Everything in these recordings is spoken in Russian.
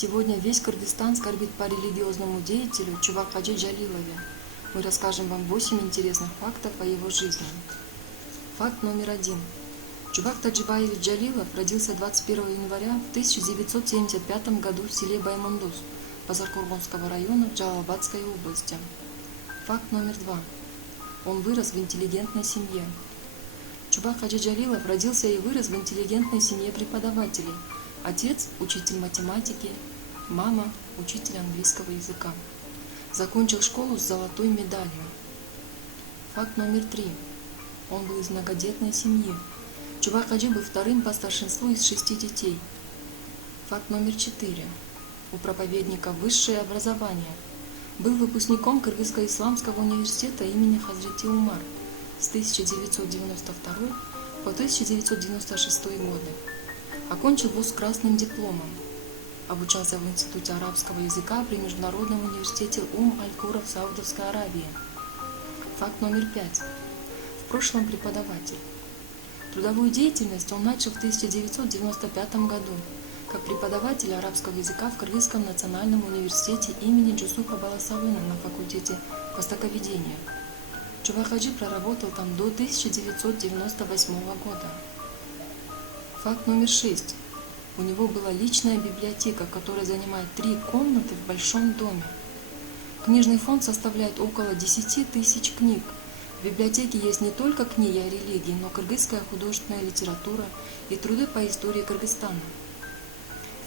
Сегодня весь Кыргызстан скорбит по религиозному деятелю Чубак Хаджи Джалилове. Мы расскажем вам 8 интересных фактов о его жизни. Факт номер 1. Чубак Таджибаевич Джалилов родился 21 января 1975 году в селе Баймундус Базаркургонского района Джалалабадской области. Факт номер 2. Он вырос в интеллигентной семье. Чубак Хаджи Джалилов родился и вырос в интеллигентной семье преподавателей. Отец – учитель математики, мама – учитель английского языка. Закончил школу с золотой медалью. Факт номер 3. Он был из многодетной семьи. Чубак Хаджи был вторым по старшинству из 6 детей. Факт номер 4. У проповедника высшее образование. Был выпускником Кыргызско-Исламского университета имени Хазрети Умар с 1992 по 1996 годы. Окончил вуз с красным дипломом. Обучался в Институте арабского языка при Международном университете Аль-Кура в Саудовской Аравии. Факт номер 5. В прошлом преподаватель. Трудовую деятельность он начал в 1995 году как преподаватель арабского языка в Кыргызском национальном университете имени Джусупа Баласавына на факультете востоковедения. Чубак Хаджи проработал там до 1998 года. Факт номер 6. У него была личная библиотека, которая занимает 3 комнаты в большом доме. Книжный фонд составляет около 10 тысяч книг. В библиотеке есть не только книги о религии, но кыргызская художественная литература и труды по истории Кыргызстана.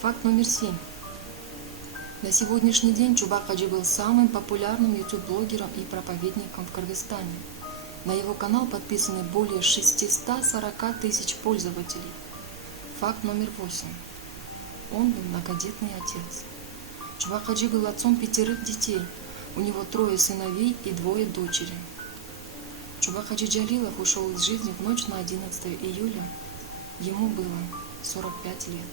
Факт номер 7. На сегодняшний день Чубак Хаджи был самым популярным YouTube-блогером и проповедником в Кыргызстане. На его канал подписаны более 640 тысяч пользователей. Факт номер 8. Он был многодетный отец. Чубак Хаджи был отцом 5 детей. У него 3 сыновей и 2 дочери. Чубак Хаджи Джалилов ушел из жизни в ночь на 11 июля. Ему было 45 лет.